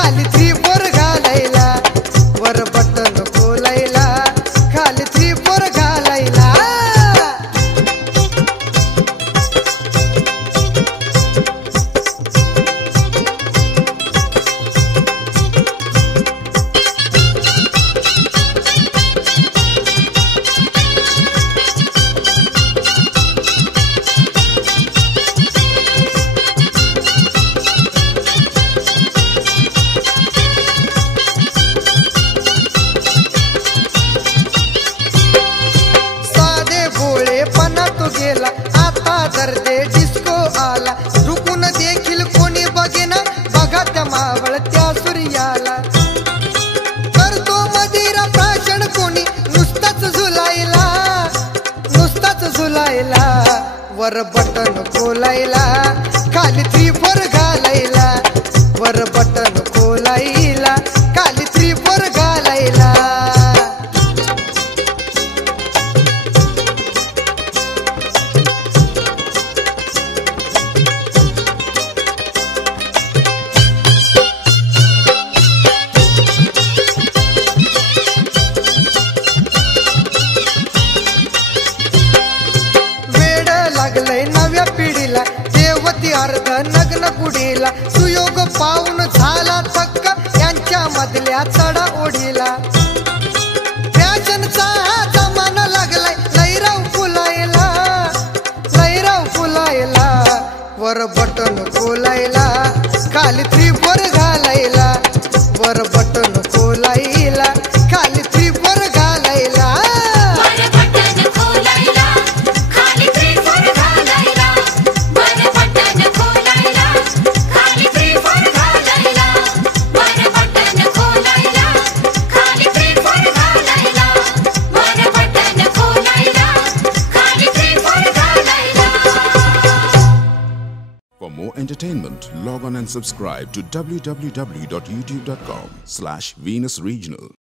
खाली 3-4 घालायला, वर बटन खोलायला, खाली 3-4 घालायला. गेला आता दर्दे डिस्को आला, रुकून देखील कोणी बघेना, बघा त्या मावळत्या सूर्याला. करतो मदिरा प्राशन कोणी नुसताच झुलायला, नुसताच झुलायला, वर बटन खोलायला, खाली 3-4 घालायला, वर बटन खोलायला, खाली 3-4 घालायला. लागलंय नव्या पिढीला देवती अर्ध नग्न कुडीला, सुयोग पाहून झाला थक्का यांच्या मधल्या चढा ओढीला. फॅशनचा जमाना लागलाय लैराव फुलायला, लैराव फुलायला, वर बटन खोलायला, खाली 3-4 घालायला, वर बटन खोलायला, खाली 3-4 घालायला. For more entertainment, log on and subscribe to www.youtube.com/Venus Regional.